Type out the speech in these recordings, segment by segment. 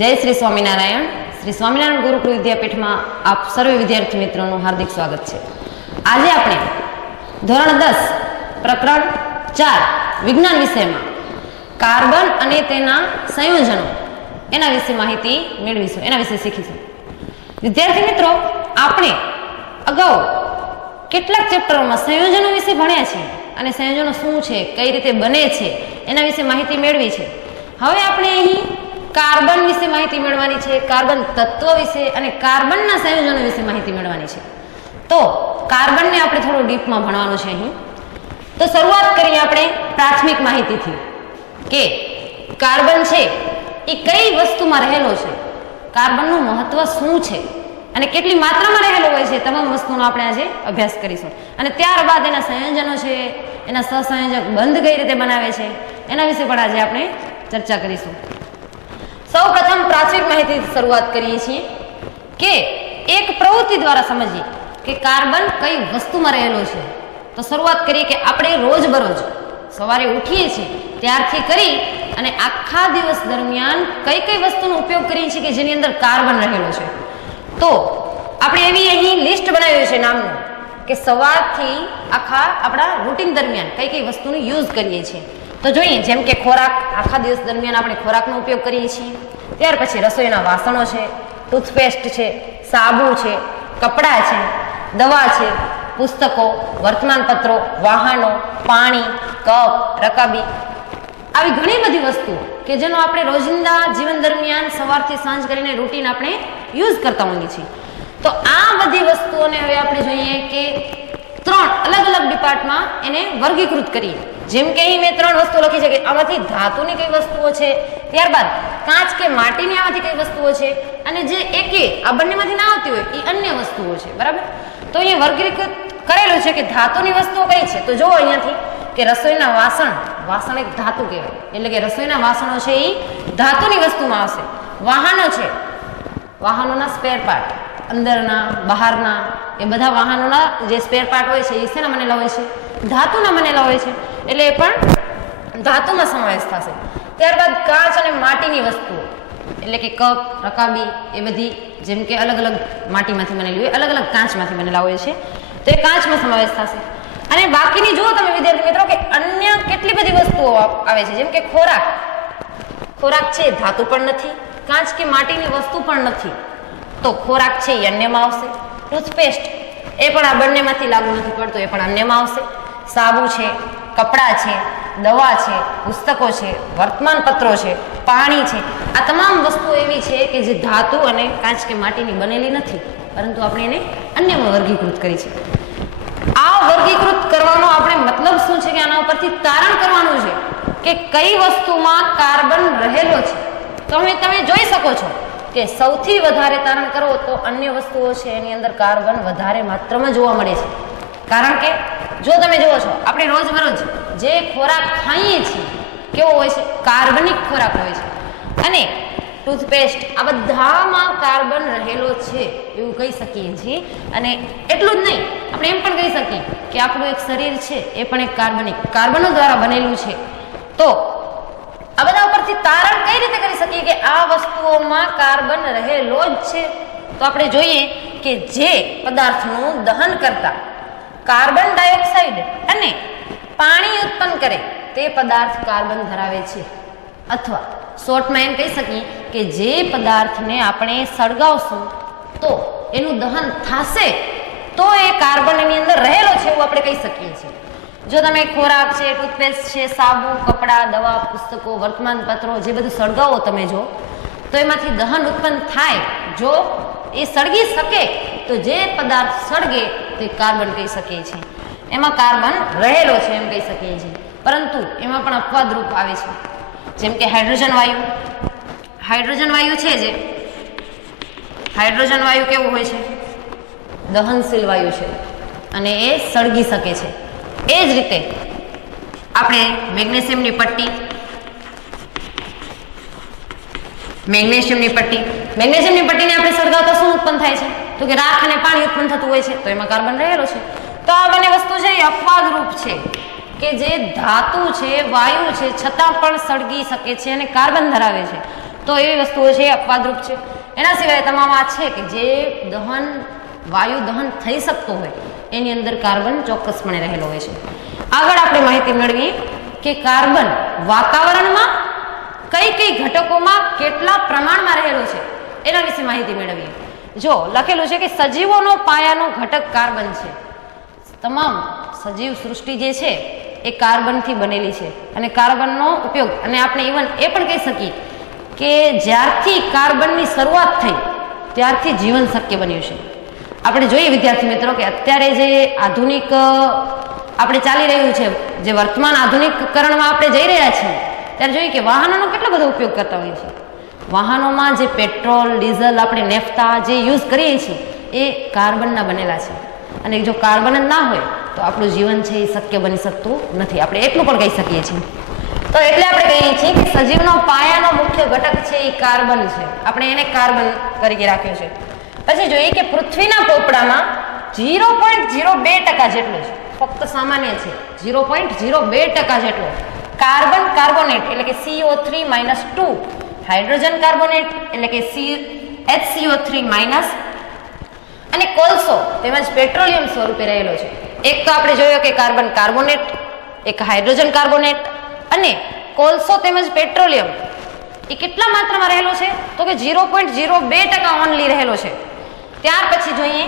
जय श्री स्वामीनारायण। श्री स्वामीनारायण गुरुकुल विद्यापीठ में आप सर्व विद्यार्थी मित्रों हार्दिक स्वागत है। आज आपणे धोरण 10 प्रकरण 4 विज्ञान विषय में कार्बन अने तेना संयोजनों एना विषे माहिती मेळवीशुं, एना विषे शीखीशुं। विद्यार्थी मित्रों, आपणे अगाऊ કેટલાક ચેપ્ટરોમાં સંયોજનો વિશે ભણ્યા છે અને સંયોજનો શું છે, કઈ રીતે બને છે એના વિશે માહિતી મેળવી છે। હવે આપણે અહીં કાર્બન વિશે માહિતી મેળવવાની છે, કાર્બન તત્વ વિશે અને કાર્બનના સંયોજનો વિશે માહિતી મેળવવાની છે। તો કાર્બનને આપણે થોડું ડીપમાં ભણવાનું છે અહીં। તો શરૂઆત કરીએ આપણે પ્રાથમિક માહિતીથી કે કાર્બન છે એ કઈ વસ્તુમાં રહેલો છે, કાર્બનનું મહત્વ શું છે અને કેટલી માત્રામાં રહેલો હોય છે, તમામ વસ્તુનો આપણે આજે અભ્યાસ કરીશું। અને ત્યારબાદ એના સંયોજનો છે, એના સહસંયોજક બંધ કઈ રીતે બનાવે છે એના વિશે પણ આજે આપણે ચર્ચા કરીશું। સૌપ્રથમ પ્રાથમિક માહિતીથી શરૂઆત કરીએ છીએ કે એક પ્રવૃત્તિ દ્વારા સમજીએ કે કાર્બન કઈ વસ્તુમાં રહેલો છે। તો શરૂઆત કરીએ કે આપણે રોજબરોજ સવારે ઉઠીએ છીએ ત્યારથી કરી અને આખા દિવસ દરમિયાન કઈ કઈ વસ્તુનો ઉપયોગ કરીએ છીએ કે જેની અંદર કાર્બન રહેલો છે। તો આપણે એવી અહીં લિસ્ટ બનાવ્યું છે નામનું કે સવારથી આખા આપણા રૂટીન દરમિયાન કઈ કઈ વસ્તુનો યુઝ કરીએ છીએ। તો જોઈએ, જેમ કે ખોરાક, આખા દિવસ દરમિયાન આપણે ખોરાકનો ઉપયોગ કરીએ છીએ। ત્યાર પછી રસોઈના વાસણો છે, ટૂથપેસ્ટ છે, સાબુ છે, કપડાં છે, દવા છે, પુસ્તકો, વર્તમાનપત્રો, વાહનો, પાણી, કપ, રકાબી, આવી ઘણી બધી વસ્તુઓ કે જેનો આપણે રોજિંદા જીવન દરમિયાન સવારથી સાંજ કરીને રૂટીન આપણે યુઝ કરતા હોઈએ છીએ। તો આ બધી વસ્તુઓને હવે આપણે જોઈએ કે 3 અલગ અલગ ડિપાર્ટમાં એને વર્ગીકૃત કરીએ। જેમ કે અહીં મેં 3 વસ્તુઓ લખી છે કે આમાંથી ધાતુની કઈ વસ્તુઓ છે, ત્યારબાદ કાચ કે માટીની આમાંથી કઈ વસ્તુઓ છે, અને જે એકે આ બંનેમાંથી ના આવતી હોય એ અન્ય વસ્તુઓ છે, બરાબર। તો અહીંયા વર્ગીકૃત કરેલું છે કે ધાતુની વસ્તુઓ કઈ છે। તો જુઓ અહીંયાથી કે રસોઈના વાસણ એક ધાતુ કહેવાય, એટલે કે રસોઈના વાસણો છે એ ધાતુની વસ્તુમાં આવશે। વાહનો છે, વાહનોના સ્પેર પાર્ટ, અંદરના બહારના એ બધા વાહનોના જે સ્પેર પાર્ટ હોય છે એ શેના બનેલા હોય છે, ધાતુના બનેલા હોય છે, એટલે એ પણ ધાતુમાં સમાવેશ થશે। ત્યારબાદ કાચ અને માટીની વસ્તુઓ એટલે કે કપ, રકાબી, એ બધી જેમ કે અલગ અલગ માટીમાંથી બનેલી હોય, અલગ અલગ કાચમાંથી બનેલા હોય છે, તો એ કાચમાં સમાવેશ થશે। અને બાકીની જુઓ તમે વિદ્યાર્થી મિત્રો કે અન્ય કેટલી બધી વસ્તુઓ આવે છે, જેમ કે ખોરાક છે ધાતુ પણ નથી, કાચ કે માટીની વસ્તુ પણ નથી, તો ખોરાક છે એ અન્યમાં આવશે। ટૂથપેસ્ટ એ પણ આ બંનેમાંથી લાગુ નથી પડતું, એ પણ અન્યમાં આવશે। સાબુ છે, કપડાં છે, દવા છે, પુસ્તકો છે, વર્તમાનપત્રો છે, પાણી છે, આ તમામ વસ્તુઓ એવી છે કે જે ધાતુ અને કાચ કે માટીની બનેલી નથી, પરંતુ આપણે એને અન્યમાં વર્ગીકૃત કરી છે। આ વર્ગીકૃત કરવાનો આપણે મતલબ શું છે કે આના ઉપરથી તારણ કરવાનું છે કે કઈ વસ્તુમાં કાર્બન રહેલો છે। તો હવે તમે જોઈ શકો છો કે સૌથી વધારે તારણ કરો તો અન્ય વસ્તુઓ છે એની અંદર કાર્બન વધારે માત્રામાં જોવા મળે છે। કારણ કે જો તમે જુઓ છો આપણે રોજબરોજ જે ખોરાક ખાઈએ છીએ કેવો હોય છે, કાર્બનિક ખોરાક હોય છે, અને ટૂથપેસ્ટ, આ બધામાં કાર્બન રહેલો છે એવું કહી શકીએ છીએ। અને એટલું જ નહીં, આપણે એમ પણ કહી શકીએ કે આપણું એક શરીર છે એ પણ એક કાર્બનો દ્વારા બનેલું છે। તો આ બધા ઉપરથી તારણ કઈ રીતે કરી શકીએ કે આ વસ્તુઓમાં કાર્બન રહેલો જ છે। તો આપણે જોઈએ કે જે પદાર્થનું દહન કરતા કાર્બન ડાયોક્સાઇડ અને પાણી ઉત્પન્ન કરે તે પદાર્થ કાર્બન ધરાવે છે, અથવા શોર્ટમાં એમ કહી શકીએ કે જે પદાર્થને આપણે સળગાવશું તો એનું દહન થશે તો એ કાર્બન એની અંદર રહેલો છે એવું આપણે કહી શકીએ છીએ। જો તમે ખોરાક છે, ટૂથપેસ્ટ છે, સાબુ, કપડાં, દવા, પુસ્તકો, વર્તમાનપત્રો જે બધું સળગાવો તમે જો, તો એમાંથી દહન ઉત્પન્ન થાય, જો એ સળગી શકે તો જે પદાર્થ સળગે તે કાર્બન કહી શકીએ છીએ, એમાં કાર્બન રહેલો છે એમ કહી શકીએ છીએ। પરંતુ એમાં પણ અપવાદરૂપ આવે છે, જેમ કે હાઇડ્રોજન વાયુ છે, જે હાઇડ્રોજન વાયુ કેવું હોય છે, દહનશીલ વાયુ છે અને એ સળગી શકે છે। એ જ રીતે આપણે મેગ્નેશિયમની પટ્ટી મેગ્નેશિયમની આપણે સળગાવતા શું ઉત્પન્ન થાય છે, તો કે રાખ અને પાણી ઉત્પન્ન થતું હોય છે, તો એમાં કાર્બન રહેલો છે। તો આ બંને વસ્તુ છે એ અપવાદરૂપ છે કે જે ધાતુ છે, વાયુ છે, છતાં પણ સળગી શકે છે અને કાર્બન ધરાવે છે। તો એવી વસ્તુઓ છે એ અપવાદરૂપ છે. એના સિવાય તમામ આ છે કે જે વાયુ દહન થઈ શકતું હોય એની અંદર કાર્બન ચોક્કસપણે રહેલો હોય છે. આગળ આપણે માહિતી મેળવીએ કે કાર્બન વાતાવરણમાં કઈ કઈ ઘટકોમાં કેટલા પ્રમાણમાં રહેલો છે એના વિશે માહિતી મેળવીએ. જો લખેલું છે કે સજીવોનો પાયાનો ઘટક કાર્બન છે. તમામ સજીવ સૃષ્ટિ જે છે એ કાર્બનથી બનેલી છે અને કાર્બનનો ઉપયોગ, અને આપણે ઇવન એ પણ કહી શકીએ કે જ્યારથી કાર્બનની શરૂઆત થઈ ત્યારથી જીવન શક્ય બન્યું છે. આપણે જોઈએ વિદ્યાર્થી મિત્રો કે અત્યારે જે આધુનિક આપણે ચાલી રહ્યું છે, જે વર્તમાન આધુનિકકરણમાં આપણે જઈ રહ્યા છીએ, ત્યારે જોઈએ કે વાહનોનો કેટલો બધો ઉપયોગ કરતા હોઈએ છીએ. વાહનોમાં જે પેટ્રોલ, ડીઝલ, આપણે નેફ્તા જે યુઝ કરીએ છીએ એ કાર્બનના બનેલા છે. અને જો કાર્બન જ ના હોય તો આપણું જીવન છે એ શક્ય બની શકતું નથી. આપણે એટલું પણ કહી શકીએ છીએ. તો એટલે આપણે કહીએ છીએ કે સજીવનો પાયાનો મુખ્ય ઘટક છે એ કાર્બન છે. આપણે એને કાર્બન તરીકે રાખ્યું છે. પછી જોઈએ કે પૃથ્વીના પોપડામાં 0.02% જેટલું છે, ફક્ત સામાન્ય છે, 0.02% જેટલો કાર્બન કાર્બોનેટ એટલે કે CO3-2, હાઇડ્રોજન કાર્બોનેટ એટલે કે HCO3- અને કોલસો તેમજ પેટ્રોલિયમ સ્વરૂપે રહેલો છે. એક તો આપણે જોયો કે કાર્બન કાર્બોનેટ, એક હાઇડ્રોજન કાર્બોનેટ અને કોલસો તેમજ પેટ્રોલિયમ એ કેટલા માત્રામાં રહેલો છે તો કે 0.02% ઓનલી રહેલો છે. ત્યાર પછી જોઈએ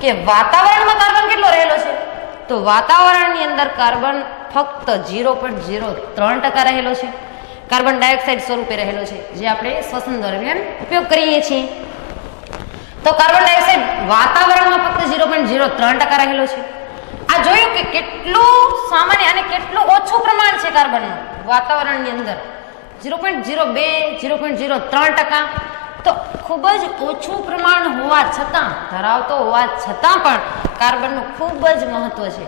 કે વાતાવરણમાં કાર્બન કેટલો રહેલો છે તો વાતાવરણની અંદર કાર્બન ફક્ત 0.03% રહેલો છે. કાર્બન ડાયોક્સાઇડ સ્વરૂપે રહેલો છે જે આપણે શ્વસન દરમિયાન ઉપયોગ કરીએ છીએ. તો કાર્બન ડાયોક્સાઇડ વાતાવરણમાં ફક્ત 0.03% રહેલો છે. આ જોયું કે કેટલું સામાન્ય અને કેટલું ઓછું પ્રમાણ છે કાર્બનનું વાતાવરણની અંદર, 0.02, 0.03%. તો ખૂબ જ ઓછું પ્રમાણ હોવા છતાં, ધરાવતો હોવા છતાં પણ કાર્બનનું ખૂબ જ મહત્વ છે.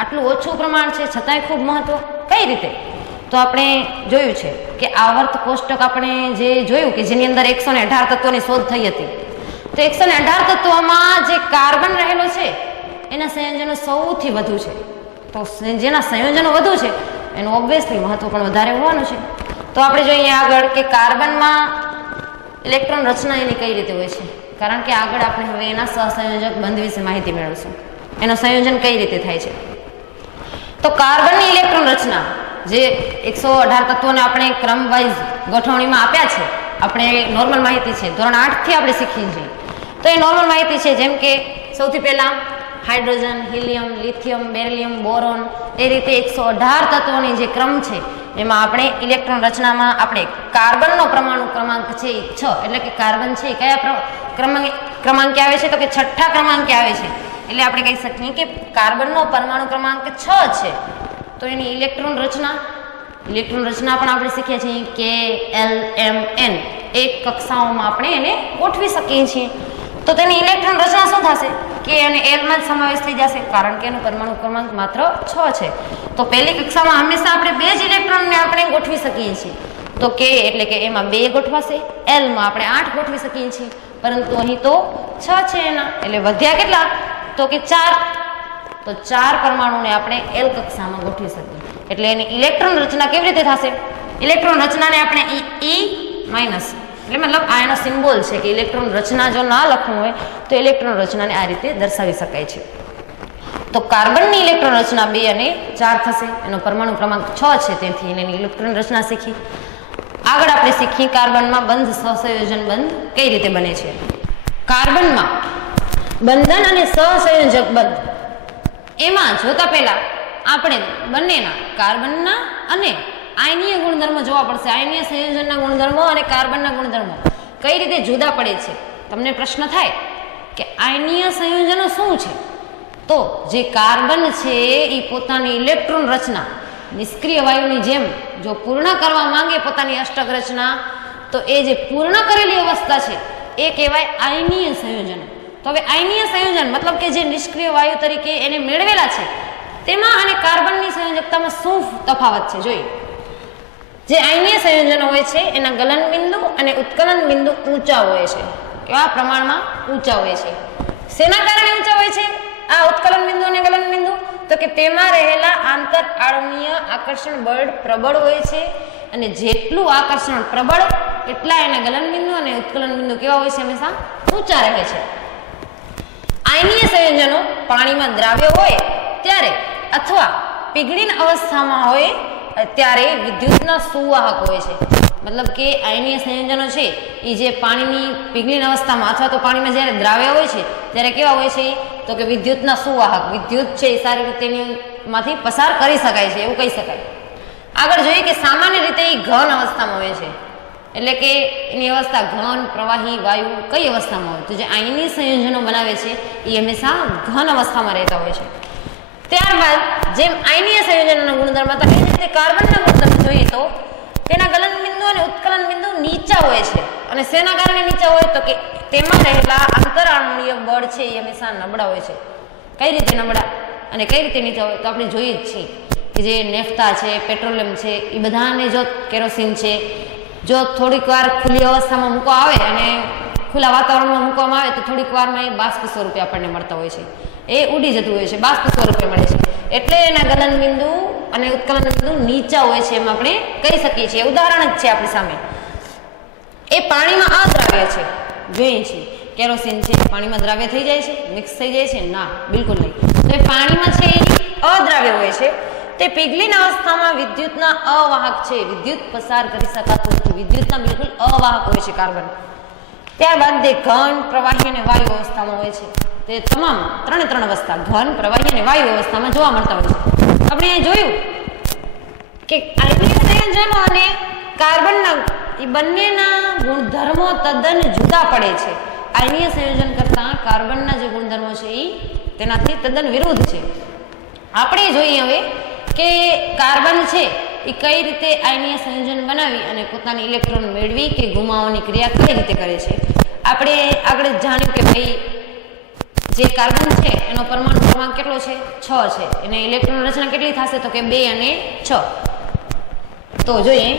આટલું ઓછું પ્રમાણ છે છતાંય ખૂબ મહત્વ. કઈ રીતે? તો આપણે જોયું છે કે આવર્ત કોષ્ટક આપણે જે જોયું કે જેની અંદર 118 તત્વોની શોધ થઈ હતી, તો 118 તત્વોમાં જે કાર્બન રહેલો છે એના સંયોજનો સૌથી વધુ છે. તો જેના સંયોજનો વધુ છે એનું ઓબ્વિયસલી મહત્વ પણ વધારે હોવાનું છે. તો આપણે જોઈએ આગળ કે કાર્બનમાં ઇલેક્ટ્રોન રચના એની કઈ રીતે હોય છે, કારણ કે આગળ આપણે હવે એના સહસંયોજક બંધ વિશે માહિતી મેળવીશું. એનું સંયોજન કઈ રીતે થાય છે. તો કાર્બનની ઇલેક્ટ્રોન રચના જે 118 તત્વોને આપણે ક્રમ વાઇઝ ગોઠવણીમાં આપ્યા છે, આપણે નોર્મલ માહિતી છે, ધોરણ 8 થી આપણે શીખીએ છીએ. તો એ નોર્મલ માહિતી છે, જેમ કે સૌથી પહેલા hydrogen, helium, lithium, beryllium, boron, એ રીતે 118 તત્વોની જે ક્રમ છે એમાં આપણે ઇલેક્ટ્રોન રચનામાં આપણે કાર્બનનો પરમાણુ ક્રમાંક છે એ 6, એટલે કે કાર્બન છે એ કયા ક્રમાંકે આવે છે તો કે 6ઠ્ઠા ક્રમાંકે આવે છે. એટલે આપણે કહી શકીએ કે કાર્બનનો પરમાણુ ક્રમાંક 6 છે. તો એની ઇલેક્ટ્રોન રચના પણ આપણે શીખીએ છીએ કે L, M, N એક કક્ષાઓમાં આપણે એને ગોઠવી શકીએ છીએ. તો તેની ઇલેક્ટ્રોન રચના શું થશે કે અને L માં જ સમાવેશ થઈ જશે, કારણ કે એનો પરમાણુ ક્રમાંક માત્ર 6 છે. તો પહેલી કક્ષામાં હંમેશા આપણે 2 જ ઇલેક્ટ્રોનને આપણે ગોઠવી શકીએ છીએ. તો K એટલે કે એમાં 2 ગોઠવાશે, L માં આપણે 8 ગોઠવી શકીએ છીએ, પરંતુ અહીં તો 6 છે એના, એટલે વધ્યા કેટલા તો કે 4. તો 4 પરમાણુને આપણે L કક્ષામાં ગોઠવી શકીએ. એટલે એની ઇલેક્ટ્રોન રચના કેવી રીતે થશે? ઇલેક્ટ્રોન રચનાને આપણે E- એટલે મતલબ આ એનો સિમ્બોલ છે કે ઇલેક્ટ્રોન રચના જો ના લખવું હોય તો ઇલેક્ટ્રોન રચનાને આ રીતે દર્શાવી શકાય છે. તો કાર્બનની ઇલેક્ટ્રોન રચના 2 અને 4 થશે. એનો પરમાણુ ક્રમાંક 6 છે, તેથી એની ઇલેક્ટ્રોન રચના શીખી. આગળ આપણે શીખીએ કાર્બનમાં બંધ સહસંયોજન બંધ કઈ રીતે બને છે. કાર્બનમાં બંધન અને સહસંયોજક બંધ એમાં જોતા પહેલા આપણે બંનેના કાર્બનના અને આયનીય ગુણધર્મો જોવા પડશે. આયનીય સંયોજનના ગુણધર્મો અને કાર્બનના ગુણધર્મો કઈ રીતે જુદા પડે છે. તમને પ્રશ્ન થાય કે આયનીય સંયોજનો શું છે, તો જે કાર્બન છે એ પોતાની ઇલેક્ટ્રોન રચના નિષ્ક્રિય વાયુની જેમ જો પૂર્ણ કરવા માંગે પોતાની અષ્ટક રચના, તો એ જે પૂર્ણ કરેલી અવસ્થા છે એ કહેવાય આયનીય સંયોજન. તો હવે આયનીય સંયોજન મતલબ કે જે નિષ્ક્રિય વાયુ તરીકે એને મેળવેલા છે તેમાં અને કાર્બનની સંયોજકતામાં શું તફાવત છે જોઈએ. જે આયનીય સંયોજનો હોય છે એના ગલન બિંદુ અને ઉત્કલન બિંદુ ઊંચા હોય છે. કેવા પ્રમાણમાં ઊંચા હોય છે? શેના કારણે ઊંચા હોય છે આ ઉત્કલન બિંદુ અને ગલન બિંદુ? તો કે તેમાં રહેલા આંતર આણ્વીય આકર્ષણ બળ પ્રબળ હોય છે, અને જેટલું આકર્ષણ પ્રબળ એટલા એના ગલન બિંદુ અને ઉત્કલન બિંદુ કેવા હોય છે? હંમેશા ઊંચા રહે છે. આયનીય સંયોજનો પાણીમાં દ્રાવ્ય હોય ત્યારે અથવા પીગળીન અવસ્થામાં હોય ત્યારે વિદ્યુતના સુવાહક હોય છે. મતલબ કે આયનીય સંયોજનો છે એ જે પાણીની પીગળીન અવસ્થામાં અથવા તો પાણીમાં જ્યારે દ્રાવ્ય હોય છે ત્યારે કેવા હોય છે? તો કે વિદ્યુતના સુવાહક. વિદ્યુત છે એ સારી રીતે એમાંથી પસાર કરી શકાય છે એવું કહી શકાય. આગળ જોઈએ કે સામાન્ય રીતે એ ઘન અવસ્થામાં હોય છે, એટલે કે એની અવસ્થા ઘન, પ્રવાહી, વાયુ કઈ અવસ્થામાં હોય? તો જે આયનીય સંયોજનો બનાવે છે એ હંમેશા ઘન અવસ્થામાં રહેતા હોય છે. ત્યારબાદ જેમ આયનીય સંયોજનોના ગુણધર્મ હતા એ રીતે કાર્બનના ગુણધર્મ જોઈએ તો તેના ગલન બિંદુ અને ઉત્કલન બિંદુ નીચા હોય છે. અને શેના કારણે નીચા હોય? તો કે તેમાં રહેલા આંતરાણુય બળ છે એ હંમેશા નબળા હોય છે. કઈ રીતે નબળા અને કઈ રીતે નીચા હોય? તો આપણે જોઈએ જ છીએ કે જે નેફ્તા છે, પેટ્રોલિયમ છે, એ બધાને જો કેરોસીન છે, જો થોડીક વાર ખુલ્લી અવસ્થામાં મૂકવા આવે અને ખુલ્લા વાતાવરણમાં મૂકવામાં આવે તો થોડીક વારમાં એ બાષ્પ સ્વરૂપે આપણને મળતા હોય છે. એ ઉડી જતું હોય છે, બાષ્પ સ્વરૂપે મળે છે. એટલે એના ગલન બિંદુ અને ઉત્કલન બિંદુ નીચા હોય છે એમ આપણે કહી શકીએ છીએ. ઉદાહરણ જ છે આપણી સામે. એ પાણીમાં અદ્રાવ્ય છે, જોઈએ છીએ. કેરોસીન છે પાણીમાં દ્રાવ્ય થઈ જાય છે, મિક્સ થઈ જાય છે? ના, બિલકુલ નહીં. તો એ પાણીમાં છે એ અદ્રાવ્ય હોય છે. તે પીગળીન અવસ્થામાં વિદ્યુતના અવાહક છે, વિદ્યુત પસાર કરી શકાતું નથી. વિદ્યુતના બિલકુલ અવાહક હોય છે કાર્બન. ત્યારબાદ તે ઘન, પ્રવાહી અને વાયુ અવસ્થામાં હોય છે. તે તમામ ત્રણ અવસ્થા ઘન, પ્રવાહી અને વાયુ અવસ્થામાં જોવા મળતા હોય છે. આપણે અહીં જોયું કે આયનીય સંયોજનો અને કાર્બનના એ બંનેના ગુણધર્મો તદ્દન જુદા પડે છે. આયનીય સંયોજન કરતાં કાર્બનના જે ગુણધર્મો છે એ તેનાથી તદ્દન વિરુદ્ધ છે. આપણે જોઈએ હવે કે કાર્બન છે એ કઈ રીતે આયનીય સંયોજન બનાવી અને પોતાની ઇલેક્ટ્રોન મેળવી કે ગુમાવવાની ક્રિયા કઈ રીતે કરે છે. આપણે આગળ જાણ્યું કે ભાઈ જે કાર્બન છે એનો પરમાણુ ક્રમાંક કેટલો છે? 6 છે. એને ઇલેક્ટ્રોન રચના કેટલી થશે? તો કે 2 અને 6. તો જોઈએ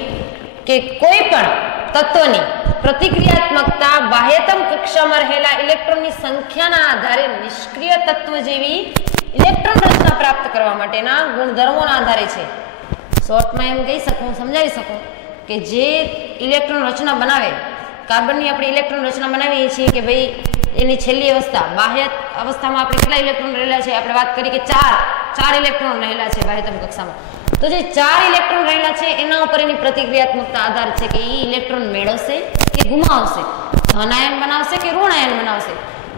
કે કોઈ પણ તત્વની પ્રતિક્રિયાત્મકતા બાહ્યતમ કક્ષામાં રહેલા ઇલેક્ટ્રોનની સંખ્યાના આધારે નિષ્ક્રિય તત્વ જેવી ઇલેક્ટ્રોન રચના પ્રાપ્ત કરવા માટેના ગુણધર્મોના આધારે છે. શોર્ટમાં એમ કહી શકું, સમજાવી શકું કે જે ઇલેક્ટ્રોન રચના બનાવે, કાર્બનની આપણે ઇલેક્ટ્રોન રચના બનાવીએ છીએ કે ભાઈ એની છેલ્લી અવસ્થા બાહ્ય અવસ્થામાં આપણે કેટલા ઇલેક્ટ્રોન રહેલા છે? આપણે વાત કરી કે ચાર ઇલેક્ટ્રોન રહેલા છે બાહ્યતમ કક્ષામાં. તો જે 4 ઇલેક્ટ્રોન રહેલા છે એના ઉપર એની પ્રતિક્રિયાત્મકતા આધાર છે કે એ ઇલેક્ટ્રોન મેળવશે કે ગુમાવશે, ધન આયન બનાવશે કે ઋણ આયન બનાવશે.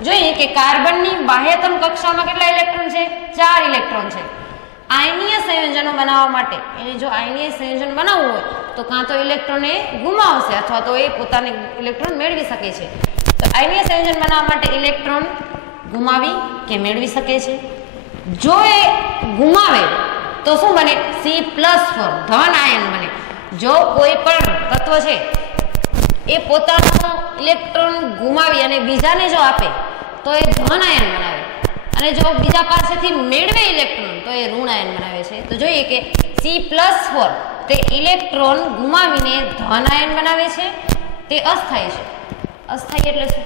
જોઈએ કે કાર્બનની બાહ્યતમ કક્ષામાં કેટલા ઇલેક્ટ્રોન છે? 4 ઇલેક્ટ્રોન છે. આયનીય સંયોજનો બનાવવા માટે એને જો આયનીય સંયોજન બનાવવું હોય તો કાં તો ઇલેક્ટ્રોન એ ગુમાવશે અથવા તો એ પોતાને ઇલેક્ટ્રોન મેળવી શકે છે. તો આયનીય સંયોજન બનાવવા માટે ઇલેક્ટ્રોન ગુમાવી કે મેળવી શકે છે. જો એ ગુમાવે તો શું બને? C+4 ધન આયન બને. જો કોઈ પણ તત્વ છે એ પોતાનો ઇલેક્ટ્રોન ગુમાવી અને બીજાને જો આપે તો એ ધન આયન બનાવે, અને જો બીજા પાસેથી મેળવે ઇલેક્ટ્રોન તો એ ઋણ આયન બનાવે છે. તો જોઈએ કે C+4 તે ઇલેક્ટ્રોન ગુમાવીને ધન આયન બનાવે છે. તે અસ્થાયી છે. અસ્થાયી એટલે શું?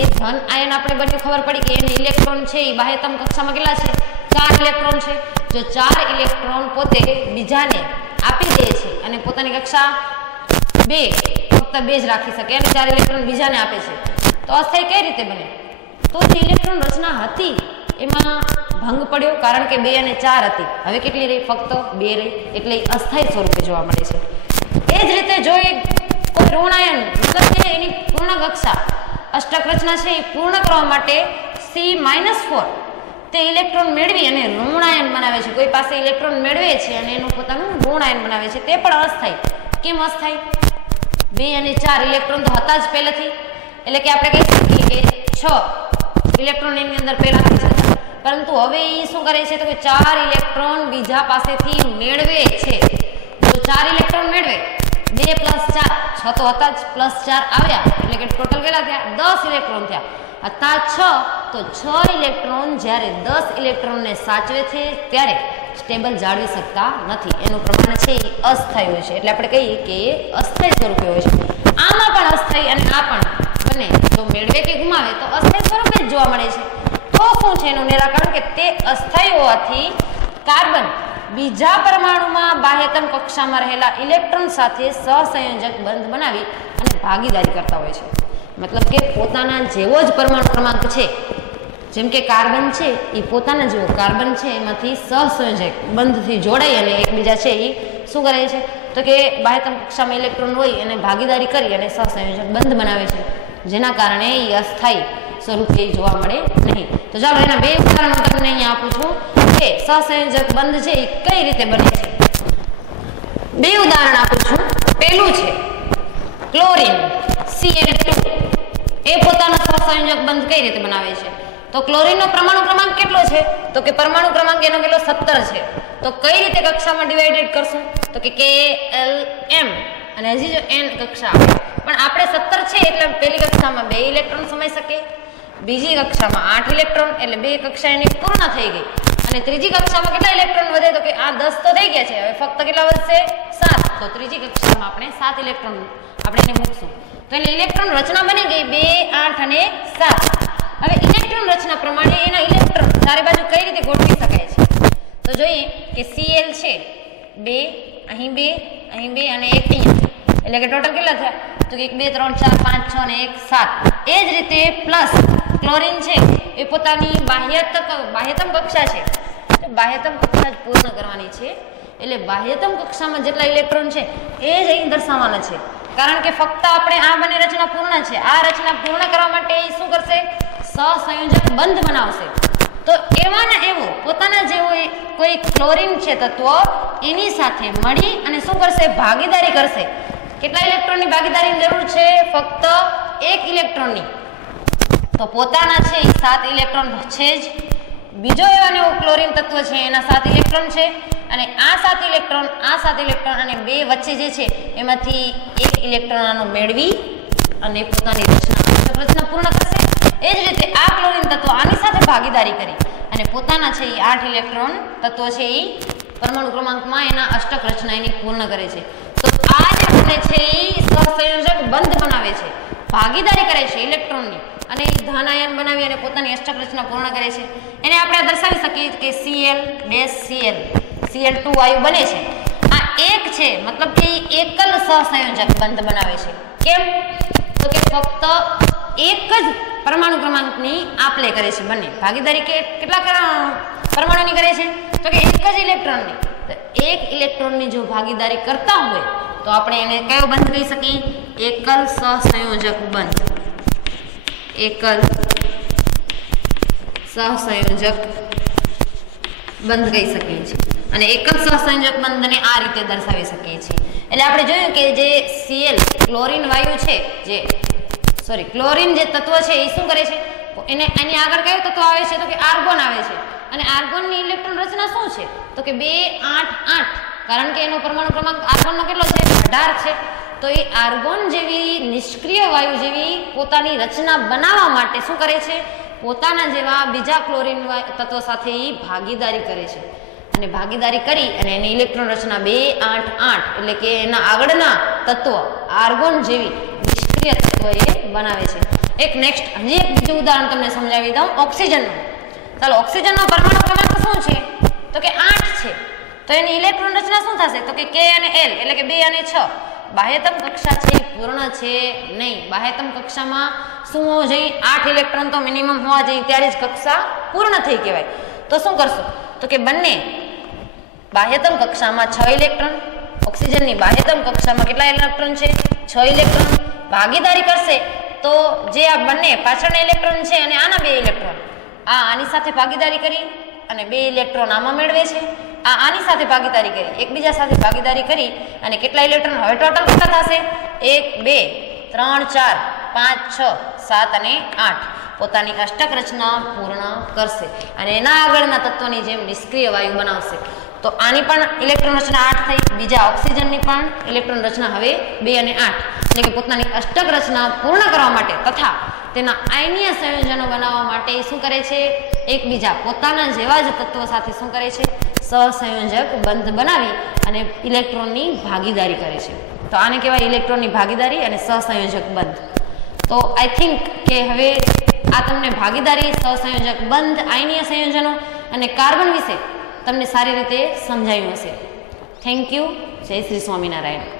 એ ધન આયન આપણે બન્યું ખબર પડી કે એને ઇલેક્ટ્રોન છે એ બાહ્યતમ કક્ષામાં કેટલા છે? 4 ઇલેક્ટ્રોન છે. જો 4 ઇલેક્ટ્રોન પોતે બીજાને આપી દે છે અને પોતાની કક્ષા 2 ફક્ત 2 જ રાખી શકે અને 4 ઇલેક્ટ્રોન બીજાને આપે છે તો અસ્થાયી કઈ રીતે બને? તો જે ઇલેક્ટ્રોન રચના હતી એમાં ભંગ પડ્યો, કારણ કે 2 અને 4 હતી. હવે કેટલી રહી? ફક્ત 2 રહી. એટલે અસ્થાયી સ્વરૂપે જોવા મળે છે. એ જ રીતે જો કોઈ ઋણાયન મતલબ કે એની પૂર્ણ કક્ષા અષ્ટક રચના છે એ પૂર્ણ કરવા માટે C-4 તે ઇલેક્ટ્રોન મેળવી અને ઋણાયન બનાવે છે. કોઈ પાસે ઇલેક્ટ્રોન મેળવે છે અને એનું પોતાનું ઋણાયન બનાવે છે, તે પણ અસ્થાયી. કેમ અસ્થાયી? 2 અને 4 ઇલેક્ટ્રોન તો હતા જ પહેલેથી, એટલે કે આપણે કહી શકીએ કે 6 ઇલેક્ટ્રોન એની અંદર પહેલાથી જ હતા. પરંતુ હવે એ શું કરે છે? તો કે 4 ઇલેક્ટ્રોન બીજા પાસેથી મેળવે છે. જો 4 ઇલેક્ટ્રોન મેળવે, 2 + 4 6 તો હતા જ, +4 આવ્યા એટલે કે ટોટલ કેટલા થયા? 10 ઇલેક્ટ્રોન થયા. હતા 6 તો 6 ઇલેક્ટ્રોન જ્યારે 10 ઇલેક્ટ્રોનને સાચવે છે ત્યારે સ્ટેબલ જાળવી શકતા નથી. એનું પ્રમાણ છે એ અસ્થાયી હોય છે. એટલે આપણે કહીએ કે એ અસ્થાયી સ્વરૂપે હોય છે. આમાં પણ અસ્થાયી અને આ પણ બંને જો મેળવે કે ગુમાવે તો અસ્થાયી સ્વરૂપે જ જોવા મળે છે. તો શું છે એનું નિરાકરણ? કે તે અસ્થાયી હોવાથી કાર્બન બીજા પરમાણુમાં બાહ્યતમ કક્ષામાં રહેલા ઇલેક્ટ્રોન સાથે સહસંયોજક બંધ બનાવી અને ભાગીદારી કરતા હોય છે. મતલબ કે પોતાના જેવો જ પરમાણુ ક્રમાંક છે, જેમ કે કાર્બન છે એ પોતાના જેવો કાર્બન છે એમાંથી સહસંયોજક બંધથી જોડાઈ અને એકબીજા છે એ શું કરે છે તો કે બાહ્યતમ કક્ષામાં ઇલેક્ટ્રોન હોય એને ભાગીદારી કરી અને સહસંયોજક બંધ બનાવે છે, જેના કારણે એ અસ્થાયી સ્વરૂપે જોવા મળે નહીં. તો ચાલો એના બે ઉદાહરણો તમને અહીંયા આપું છું કે સહસંયોજક બંધ છે એ કઈ રીતે બને છે. બે ઉદાહરણ આપું છું. પહેલું છે ક્લોરીન Cl2 એ પોતાનો સહસંયોજક બંધ કઈ રીતે બનાવે છે. તો ક્લોરીનનો પરમાણુ ક્રમાંક કેટલો છે તો કે પરમાણુ ક્રમાંક એનો કેટલો 17 છે. તો કઈ રીતે કક્ષામાં ડિવાઇડેડ કરશું તો કે Klm અને હજી જો n કક્ષા આવે પણ આપણે 17 છે એટલે પહેલી કક્ષામાં 2 ઇલેક્ટ્રોન સમાઈ શકે, બીજી કક્ષામાં 8 ઇલેક્ટ્રોન એટલે બે કક્ષા એની પૂર્ણ થઈ ગઈ અને ત્રીજી કક્ષામાં કેટલા ઇલેક્ટ્રોન વધે તો કે આ 10 તો થઈ ગયા છે, હવે ફક્ત કેટલા વધશે 7. તો ત્રીજી કક્ષામાં આપણે 7 ઇલેક્ટ્રોન આપણે એને મૂકશું તો એટલે ઇલેક્ટ્રોન રચના બની ગઈ 2, 8 અને 7. હવે ઇલેક્ટ્રોન રચના પ્રમાણે એના ઇલેક્ટ્રોન ચારે બાજુ કઈ રીતે ગોઠવી શકાય છે તો જોઈએ કે Cl છે 2, અહીં 2, અહીં 2 અને 1 અહીંયા, એટલે કે ટોટલ કેટલા થયા તો કે 1, 2, 3, 4, 5, 6 અને 1, 7. એ જ રીતે પ્લસ ક્લોરીન છે એ પોતાની બાહ્યતમ કક્ષા છે, બાહ્યતમ કક્ષા જ પૂર્ણ કરવાની છે, એટલે બાહ્યતમ કક્ષામાં જેટલા ઇલેક્ટ્રોન છે એ જ અહીં દર્શાવવાના છે, કારણ કે ફક્ત આપણે આ બંને રચના પૂર્ણ છે. આ રચના પૂર્ણ કરવા માટે એ શું કરશે સહસંયોજક બંધ બનાવશે. તો એવાના એવો પોતાના જેવો કોઈ ક્લોરીન છે તત્વ એની સાથે મળી અને શું કરશે ભાગીદારી કરશે. કેટલા ઇલેક્ટ્રોનની ભાગીદારીની જરૂર છે ફક્ત 1 ઇલેક્ટ્રોનની. તો પોતાના છે એ 7 ઇલેક્ટ્રોન છે જ, બીજો એવાનો ક્લોરીન તત્વ છે એના 7 ઇલેક્ટ્રોન છે અને આ 7 ઇલેક્ટ્રોન અને બે વચ્ચે જે છે એમાંથી 1 ઇલેક્ટ્રોન આનો મેળવી અને પોતાની રચના પૂર્ણ કરશે. એ જ રીતે આ ક્લોરીન તત્વ આની સાથે ભાગીદારી કરી અને પોતાના છે એ 8 ઇલેક્ટ્રોન તત્વ છે એ પરમાણુ ક્રમાંકમાં એના અષ્ટક રચના એની પૂર્ણ કરે છે. તો આ જે બને છે એ સહસંયોજક બંધ બનાવે છે, ભાગીદારી કરે છે ઇલેક્ટ્રોનની અને એ ધન આયન બનાવી અને પોતાની અષ્ટક રચના પૂર્ણ કરે છે. એને આપણે દર્શાવી શકીએ કે Cl2 વાયુ બને છે. આ એક છે મતલબ કે એકલ સહસંયોજક બંધ બનાવે છે. કેમ તો કે ફક્ત એક જ પરમાણુ ક્રમાંકની આપલે કરે છે, બંને ભાગીદારી કેટલા પરમાણુની કરે છે તો કે એક જ ઇલેક્ટ્રોનની. તો એક ઇલેક્ટ્રોનની જો ભાગીદારી કરતા હોય તો આપણે એને કયો બંધ કહી શકીએ એકલ સહસંયોજક બંધ. એકલ સહસંયોજક બંધ કહી શકીએ છીએ અને એકલ સહસંયોજક બંધને આ રીતે દર્શાવી શકીએ છીએ. એટલે આપણે જોયું કે જે Cl ક્લોરીન વાયુ છે ક્લોરીન જે તત્વ છે એ શું કરે છે એને એની આગળ કયું તત્વ આવે છે તો કે આર્ગોન આવે છે અને આર્ગોનની ઇલેક્ટ્રોન રચના શું છે તો કે 2, 8, 8, કારણ કે એનો પરમાણુ ક્રમાંક આર્ગોનનો કેટલો છે 18 છે. તો એ આર્ગોન જેવી નિષ્ક્રિય વાયુ જેવી પોતાની રચના બનાવવા માટે શું કરે છે પોતાના જેવા બીજા ક્લોરીન તત્વ સાથે એ ભાગીદારી કરે છે અને ભાગીદારી કરી અને એની ઇલેક્ટ્રોન રચના 2, 8, 8 એટલે કે એના આગળના તત્વ આર્ગોન જેવી નિષ્ક્રિય તત્વ એ બનાવે છે. એક નેક્સ્ટ હજી એક બીજું ઉદાહરણ તમને સમજાવી દઉં ઓક્સિજનનું. ચાલો ઓક્સિજનનો પરમાણુ ક્રમાંક શું છે તો કે 8 છે. તો એની ઇલેક્ટ્રોન રચના શું થશે તો કે K અને L એટલે કે 2 અને 6. બાહ્યતમ કક્ષા છે પૂર્ણ છે નહીં, બાહ્યતમ કક્ષામાં શું હોવું જોઈએ 8 ઇલેક્ટ્રોન તો મિનિમમ હોવા જોઈએ ત્યારે જ કક્ષા પૂર્ણ થઈ કહેવાય. તો શું કરશું તો કે બંને બાહ્યતમ કક્ષામાં 6 ઇલેક્ટ્રોન, ઓક્સિજનની બાહ્યતમ કક્ષામાં કેટલા ઇલેક્ટ્રોન છે 6 ઇલેક્ટ્રોન ભાગીદારી કરશે. તો જે આ બંને પાછળના ઇલેક્ટ્રોન છે અને આના 2 ઇલેક્ટ્રોન આની સાથે ભાગીદારી કરી અને 2 ઇલેક્ટ્રોન આમાં મેળવે છે, આની સાથે ભાગીદારી કરી એકબીજા સાથે ભાગીદારી કરી અને કેટલા ઇલેક્ટ્રોન હવે ટોટલ કેટલા થશે 1, 2, 3, 4, 5, 6, 7 અને 8 પોતાની અષ્ટક રચના પૂર્ણ કરશે અને એના આગળના તત્વોની જેમ નિષ્ક્રિય વાયુ બનાવશે. તો આની પણ ઇલેક્ટ્રોન રચના 8 થઈ, બીજા ઓક્સિજનની પણ ઇલેક્ટ્રોન રચના હવે 2 અને 8 એટલે કે પોતાની અષ્ટક રચના પૂર્ણ કરવા માટે તથા તેના આયનીય સંયોજનો બનાવવા માટે શું કરે છે એકબીજા પોતાના જેવા જ તત્વો સાથે શું કરે છે સહસંયોજક બંધ બનાવી અને ઇલેક્ટ્રોનની ભાગીદારી કરે છે. તો આને કહેવાય ઇલેક્ટ્રોનની ભાગીદારી અને સહસંયોજક બંધ. તો આઈ થિંક કે હવે આ તમને ભાગીદારી સહસંયોજક બંધ આયનીય સંયોજનો અને કાર્બન વિશે તમને સારી રીતે સમજાયું હશે. Thank you. જય શ્રી સ્વામિનારાયણ.